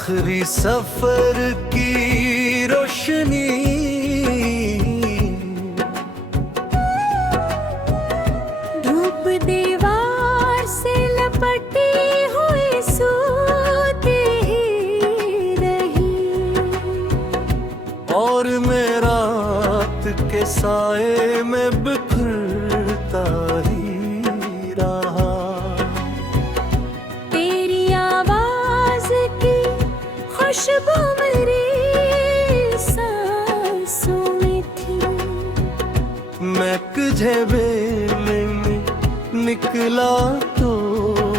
आखिरी सफर की रोशनी धूप दीवार से लपटी हुई सोती ही रही, और मैं रात के साए में बिखरता ही रहा। तेरी आवाज की खुशबू मेरी सांसों में थी। मैं तुझे में निकला तो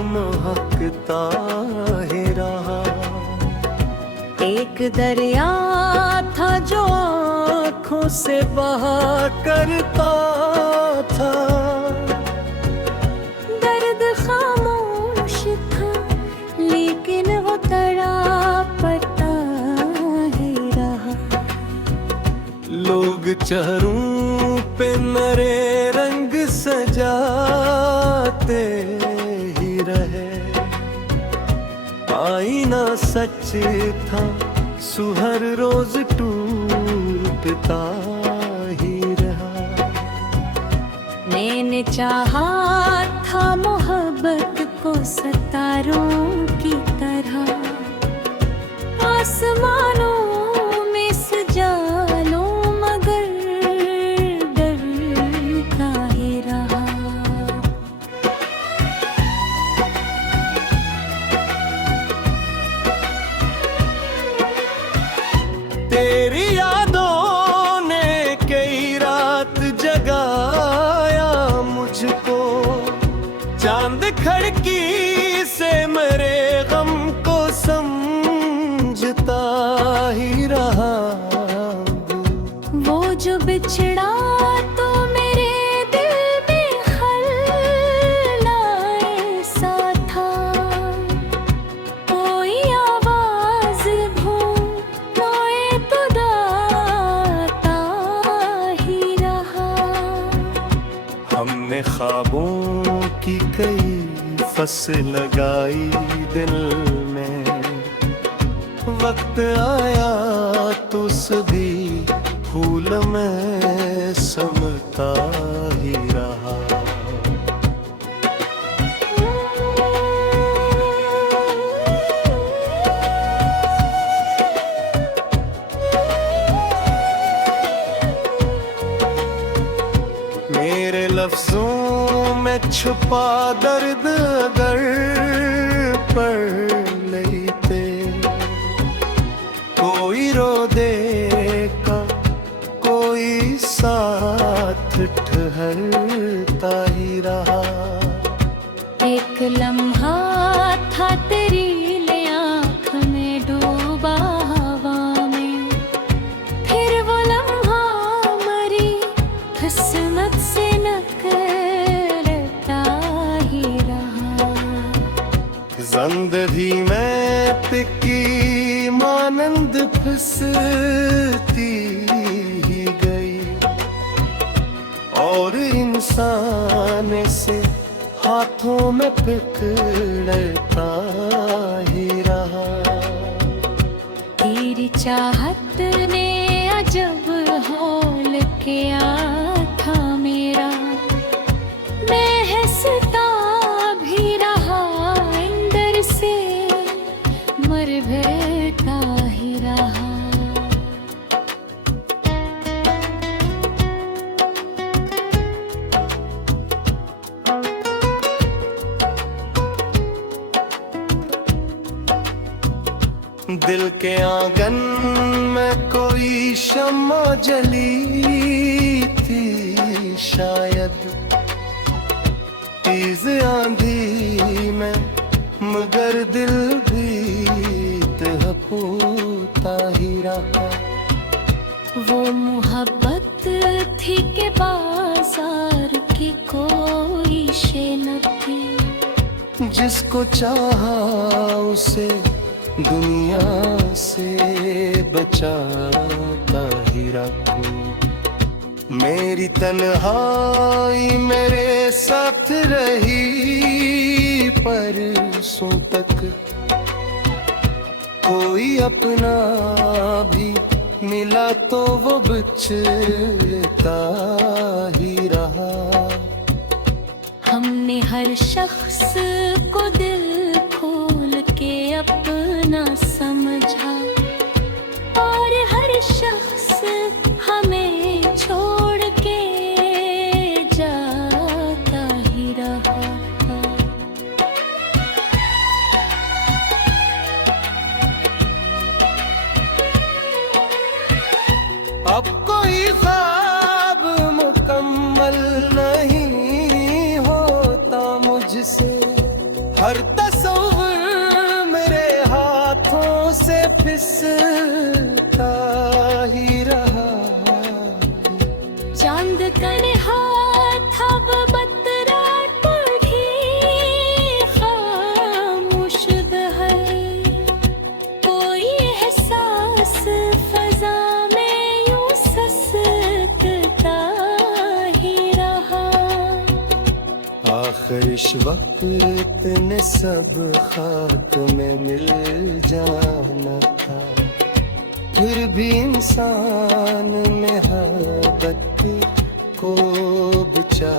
महकता ही रहा। एक दरिया था जो आँखों से बहा करता था, दर्द खामोश था लेकिन वो तड़पता ही रहा। लोग चेहरों पे नरे रंग सजाते ही रहे। आईना सच था, सुहर रोज टूटता ही रहा। मैंने चाहा था मोहब्बत को सितारों की तरह, आसमानों में सजा लो मगर डरता ही रहा। तेरी यादों ने कई रात जगाया मुझको, चांद खिड़की से मेरे गम को समझता ही रहा। वो जो बिछड़ा तो मेरे दिल में खलनाए सा था, कोई आवाज भूलोए तो गाता ही रहा। हमने ख्वाबों की कई फसल लगाई दिल में, वक्त आया तो सभी फूल में समता ही रहा। मेरे लफ्जों में छुपा दर्द अगर पढ़ लेते, कोई रो देगा कोई साथ ठहरता ही रहा। एक लम्हा था तेरी ले आँख में डूबा हवा में, फिर वो लम्हा मरी किस्मत से नकलता ही रहा। जिंदगी में पिकी मानंद फिसलती ही गई, और इंसान से हाथों में पिकड़ता ही रहा। तेरी चाहत ने अजब हौल किया था मेरा, मैं हंसता भी रहा अंदर से मर बैठा ही रहा। दिल के आंगन में कोई शम्मा जली थी शायद, तेज आंधी में मगर दिल भी दहकता ही रहा। वो मोहब्बत थी के बाजार की कोई शे न थी, जिसको चाहा उसे दुनिया से बचाता ही रखूं। मेरी तन्हाई मेरे साथ रही परसों तक, कोई अपना भी मिला तो वो बिछड़ता ही रहा। हमने हर शख्स को दिल खोल के अपना समझा, और हर शख्स हमें छोड़ के जाता ही रहा। अब कोई ख्वाब मुकम्मल नहीं होता मुझसे, हर तस्वीर मेरे हाथों से फिसलता ही रहा। चांद तन्हा था वो बतरा टूटी खामोश बहर, कोई एहसास फजा में यूं ससकता ही रहा। आखिर इस वक्त ने सब खाक में मिल जाना था, फिर भी इंसान में मोहब्बत को बचा